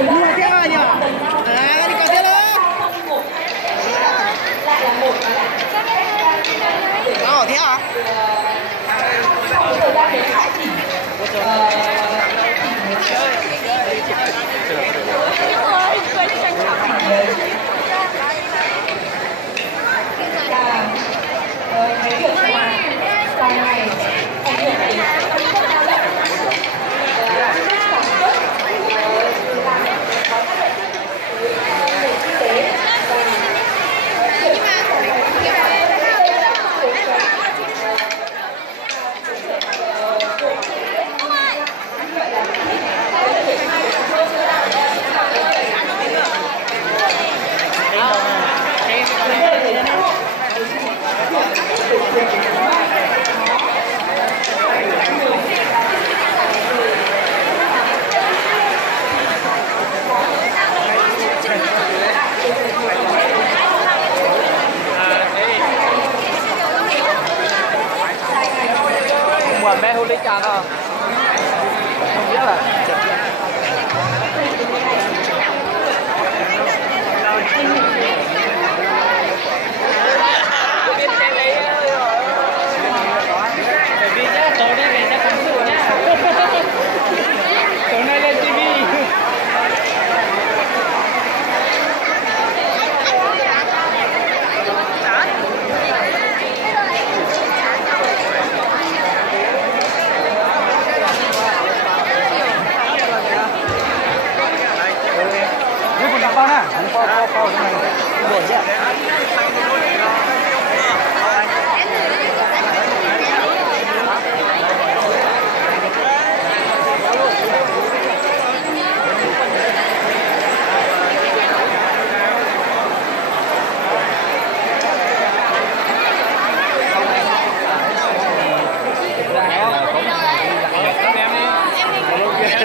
mua thế à nhỉ? À, đi có thế đó. Ờ, thế à? Buồn bé hôn lý trà không? Không biết là tối nay lên TV. Bao nè, bao thế này, buồn chứ.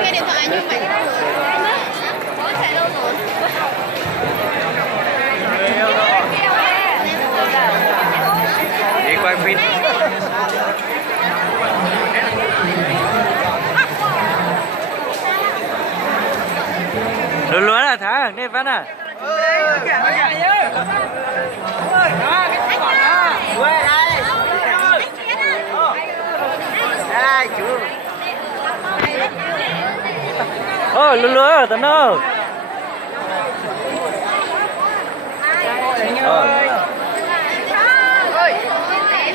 Cái điện thoại như vậy có chạy đâu rồi. Đi quay phim. Luôn luôn là thằng đây Văn à. Ôi luôn luôn tao nó.